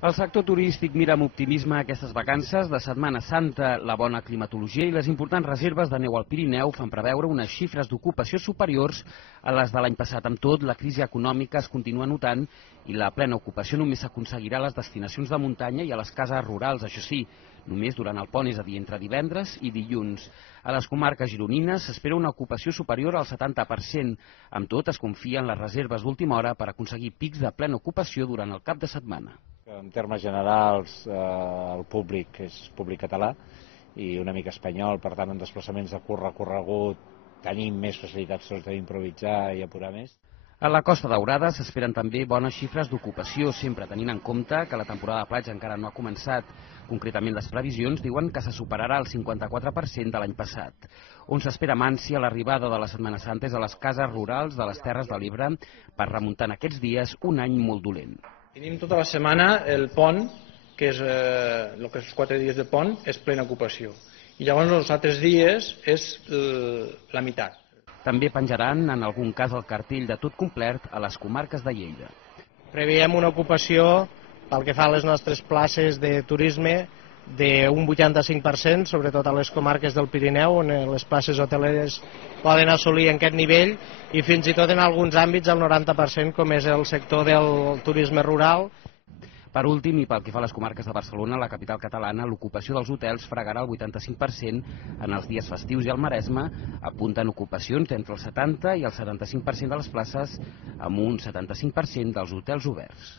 El sector turístic mira amb optimisme aquestes vacances de Setmana Santa. La bona climatologia i les importants reserves de neu al Pirineu fan preveure unes xifres d'ocupació superiors a les de l'any passat. Amb tot, la crisi econòmica es continua notant i la plena ocupació només s'aconseguirà a les destinacions de muntanya i a les cases rurals, això sí, només durant el pont, és a dir, entre divendres i dilluns. A les comarques gironines s'espera una ocupació superior al 70%. Amb tot, es confia en les reserves d'última hora per aconseguir pics de plena ocupació durant el cap de setmana. En termes generals, el públic és públic català i una mica espanyol, per tant, en desplaçaments de curt recorregut tenim més facilitats d'improvisar i apurar més. A la Costa Daurada s'esperen també bones xifres d'ocupació, sempre tenint en compte que la temporada de platja encara no ha començat. Concretament, les previsions diuen que se superarà el 54% de l'any passat. On s'espera amb ànsia l'arribada de la Setmana Santa és a les cases rurals de les Terres de l'Ebre per remuntar en aquests dies un any molt dolent. Tenim tota la setmana el pont, que és el que és els 4 dies de pont, és plena ocupació. I llavors els altres dies és la meitat. També penjaran, en algun cas, el cartell de tot complet a les comarques de Lleida. Preveiem una ocupació, pel que fa a les nostres places de turisme, d'un 85%, sobretot a les comarques del Pirineu, on les places hoteleres poden assolir en aquest nivell, i fins i tot en alguns àmbits el 90%, com és el sector del turisme rural. Per últim, i pel que fa a les comarques de Barcelona, la capital catalana, l'ocupació dels hotels fregarà el 85% en els dies festius, i al Maresme apunten ocupacions entre el 70 i el 75% de les places, amb un 75% dels hotels oberts.